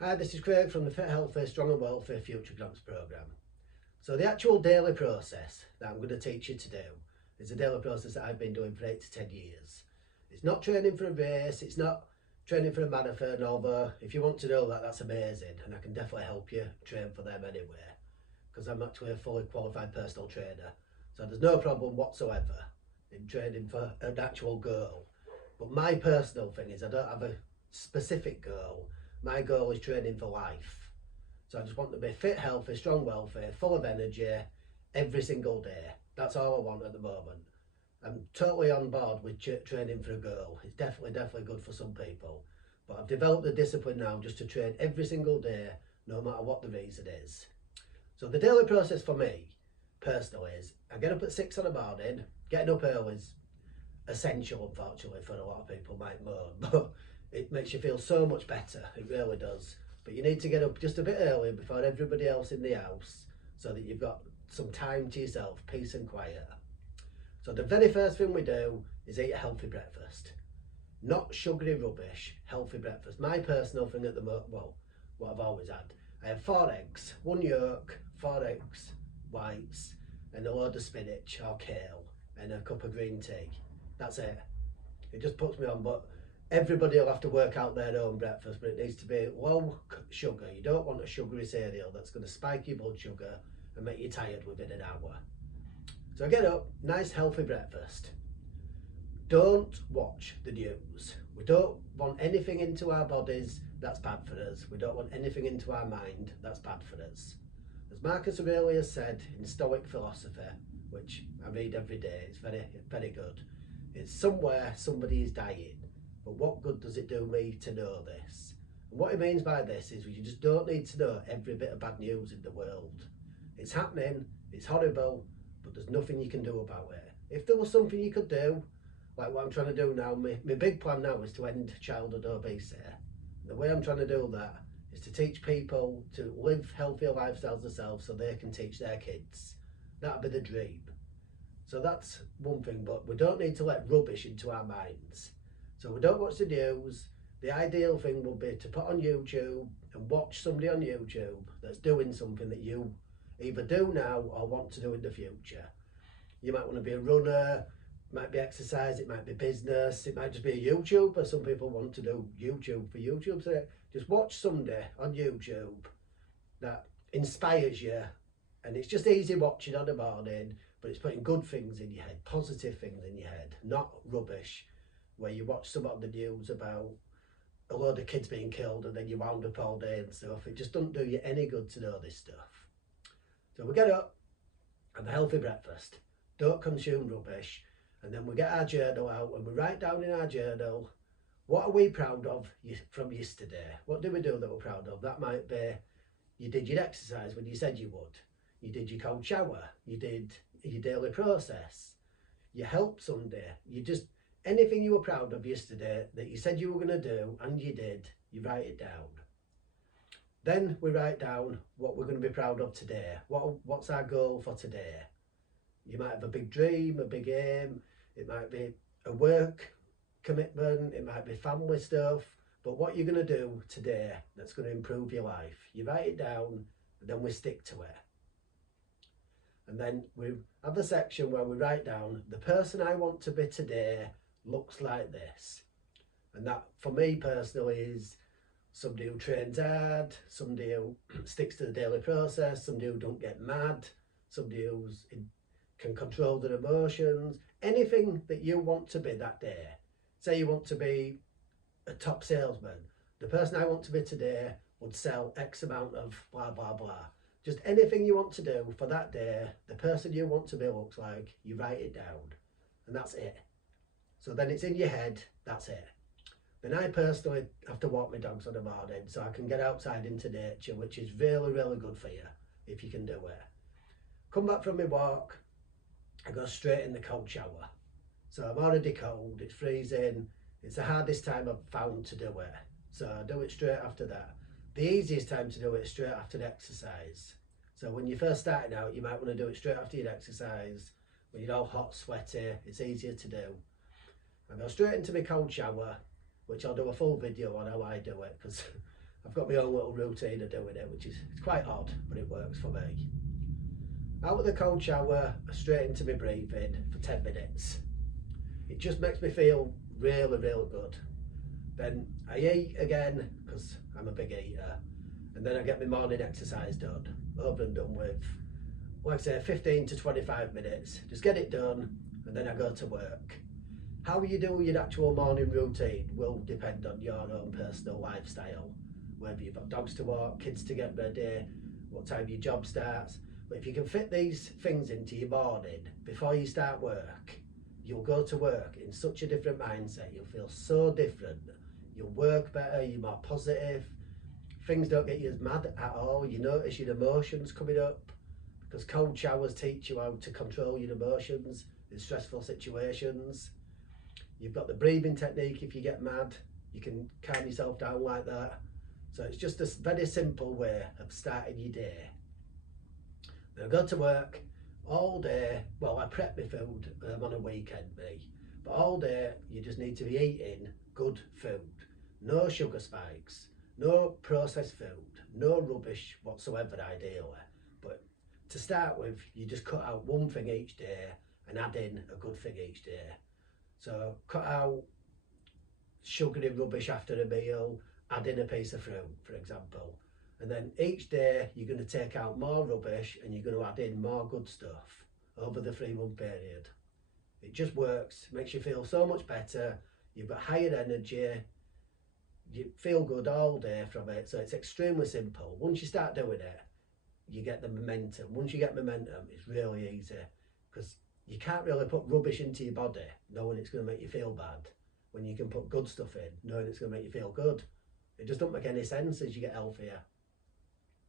Hi, this is Craig from the Fit Healthy Strong and Wealthy Future Grants Programme. So the actual daily process that I'm going to teach you to do is a daily process that I've been doing for 8 to 10 years. It's not training for a race, it's not training for a marathon, although if you want to do that, that's amazing, and I can definitely help you train for them anyway, because I'm actually a fully qualified personal trainer. So there's no problem whatsoever in training for an actual goal. But my personal thing is I don't have a specific goal. My goal is training for life. So I just want to be fit, healthy, strong, wealthy, full of energy every single day. That's all I want at the moment. I'm totally on board with training for a goal. It's definitely good for some people. But I've developed the discipline now just to train every single day, no matter what the reason is. So the daily process for me, personally, is I get up at 6 in the morning. Getting up early is essential, unfortunately, for a lot of people might moan, but it makes you feel so much better. It really does. But you need to get up just a bit earlier before everybody else in the house, so that you've got some time to yourself, peace and quiet. So the very first thing we do is eat a healthy breakfast. Not sugary rubbish, healthy breakfast. My personal thing at the moment, well, what I've always had, I have 4 eggs, 1 yolk, 4 eggs, whites, and a load of spinach or kale, and a cup of green tea. That's it. It just puts me on, but everybody will have to work out their own breakfast, but it needs to be low sugar. You don't want a sugary cereal that's going to spike your blood sugar and make you tired within an hour. So get up, nice healthy breakfast. Don't watch the news. We don't want anything into our bodies that's bad for us. We don't want anything into our mind that's bad for us. As Marcus Aurelius said in Stoic philosophy, which I read every day, it's very good. It's somewhere somebody is dying, but what good does it do me to know this? And what he means by this is you just don't need to know every bit of bad news in the world. It's happening, it's horrible, but there's nothing you can do about it. If there was something you could do, like what I'm trying to do now, my big plan now is to end childhood obesity. The way I'm trying to do that is to teach people to live healthier lifestyles themselves so they can teach their kids. That'd be the dream. So that's one thing, but we don't need to let rubbish into our minds. So we don't watch the news. The ideal thing would be to put on YouTube and watch somebody on YouTube that's doing something that you either do now or want to do in the future. You might want to be a runner, it might be exercise, it might be business, it might just be a YouTuber. Some people want to do YouTube for YouTube. So just watch somebody on YouTube that inspires you, and it's just easy watching on the morning, but it's putting good things in your head, positive things in your head, not rubbish, where you watch some of the news about a load of kids being killed and then you wound up all day and stuff. It just doesn't do you any good to know this stuff. So we get up, have a healthy breakfast, don't consume rubbish, and then we get our journal out and we write down in our journal, what are we proud of from yesterday? What did we do that we're proud of? That might be you did your exercise when you said you would. You did your cold shower. You did your daily process. You helped somebody. You just, anything you were proud of yesterday that you said you were going to do and you did, you write it down. Then we write down what we're going to be proud of today. What's our goal for today? You might have a big dream, a big aim. It might be a work commitment. It might be family stuff. But what you're going to do today that's going to improve your life, you write it down and then we stick to it. And then we have a section where we write down, the person I want to be today looks like this. And that, for me personally, is somebody who trains hard, somebody who sticks to the daily process, somebody who don't get mad, somebody who can control their emotions, anything that you want to be that day. Say you want to be a top salesman. The person I want to be today would sell X amount of blah, blah, blah. Just anything you want to do for that day, the person you want to be looks like, you write it down. And that's it. So then it's in your head, that's it. Then I personally have to walk my dogs on the morning so I can get outside into nature, which is really good for you, if you can do it. Come back from my walk, I go straight in the cold shower. So I'm already cold, it's freezing, it's the hardest time I've found to do it. So I do it straight after that. The easiest time to do it is straight after the exercise. So when you're first starting out, you might want to do it straight after your exercise. When you're all hot, sweaty, it's easier to do. I go straight into my cold shower, which I'll do a full video on how I do it, because I've got my own little routine of doing it, which is it's quite odd, but it works for me. Out of the cold shower, straight into my breathing for 10 minutes. It just makes me feel really, really good. Then I eat again, because I'm a big eater, and then I get my morning exercise done, over and done with. Like I say, 15 to 25 minutes, just get it done, and then I go to work. How you do your actual morning routine will depend on your own personal lifestyle, whether you've got dogs to walk, kids to get ready, what time your job starts. But if you can fit these things into your morning before you start work, you'll go to work in such a different mindset. You'll feel so different. You'll work better, you're more positive. Things don't get you as mad at all. You notice your emotions coming up, because cold showers teach you how to control your emotions in stressful situations. You've got the breathing technique. If you get mad, you can calm yourself down like that. So it's just a very simple way of starting your day. Then I go to work all day. Well, I prep my food on a weekend, but all day you just need to be eating good food. No sugar spikes, no processed food, no rubbish whatsoever ideally. But to start with, you just cut out one thing each day and add in a good thing each day. So cut out sugary rubbish after a meal, add in a piece of fruit, for example. And then each day you're going to take out more rubbish and you're going to add in more good stuff over the 3-month period. It just works, makes you feel so much better. You've got higher energy, you feel good all day from it. So it's extremely simple. Once you start doing it, you get the momentum. Once you get momentum, it's really easy, because you can't really put rubbish into your body knowing it's going to make you feel bad, when you can put good stuff in knowing it's going to make you feel good. It just doesn't make any sense as you get healthier.